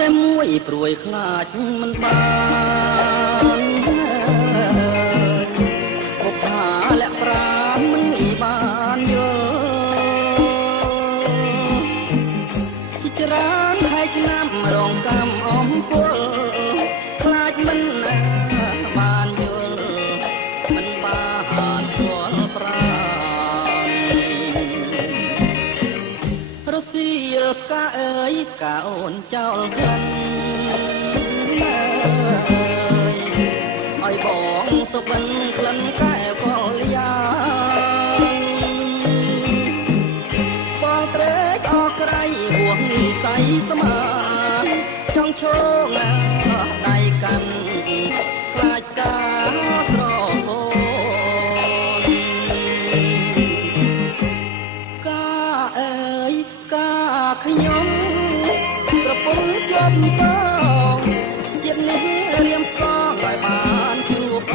តែមួយព្រួយខ្លាចមិនបានពុកថាលាក់ប្រាមិនបានយល់ជាច្រើនហើយឆ្នាំរងកម្មអំពលខ្លាចមិនបានយល់មិនបានស្គាល់ប្រារសៀលកាអើយកាអូនចោលกันឲ្យបងសុបិនក្លិនកែវកលយាបងត្រេកអរក្រៃហួងនិស័យស្មានចង់ឈោងដៃកាន់ខ្លាចការស្រហូតកាអើយកាខ្ញុំប្រពន្ធជាប់តងជាតិនេះរៀមសងឲ្យបានជួប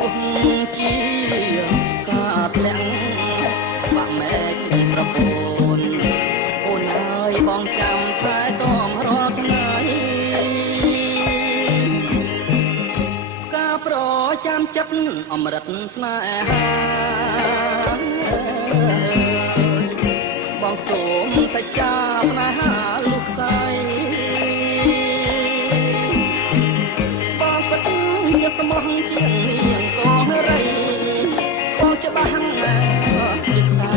អូនជាការធ្លាក់បាក់មែកប្រពន្ធអូនហើយបងចាំថែទាំរាល់ថ្ងៃការប្រចាំចិត្តអមរិតស្នេហាបងសូមសច្ចាស្នេហាលោកស្រីបងពិតជាស្មោះជាងនាងកោរីបងច្បាស់ណាស់ពីថ្លៃ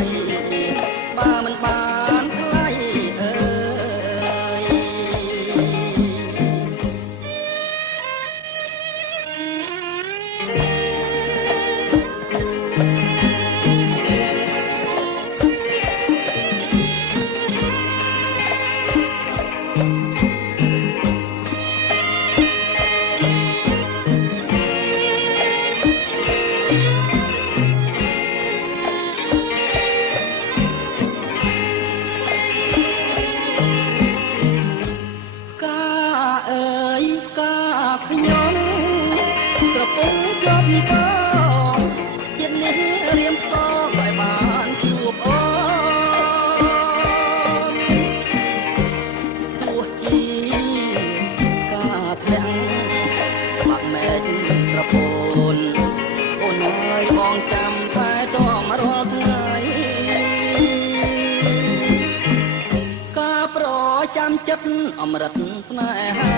បើមិនបានថ្លៃអើខ្ញុំប្រពន្ធជាប់តងជាតិនេះរៀមស្គរឲ្យបានជួបអូនទោះជាការធ្លាក់បាក់មែកប្រពន្ធអូនហើយបងចាំថែទាំរាល់ថ្ងៃការប្រចាំចិត្តអមរិតស្នេហា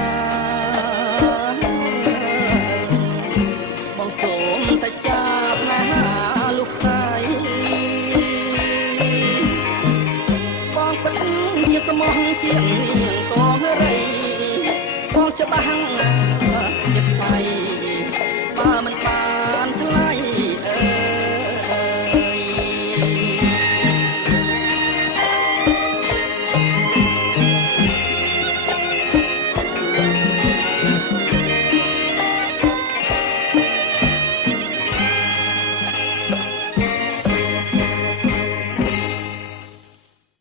បងសូមតែចាប់ណាលោកស្រីបងពិតជាស្មោះជាងនា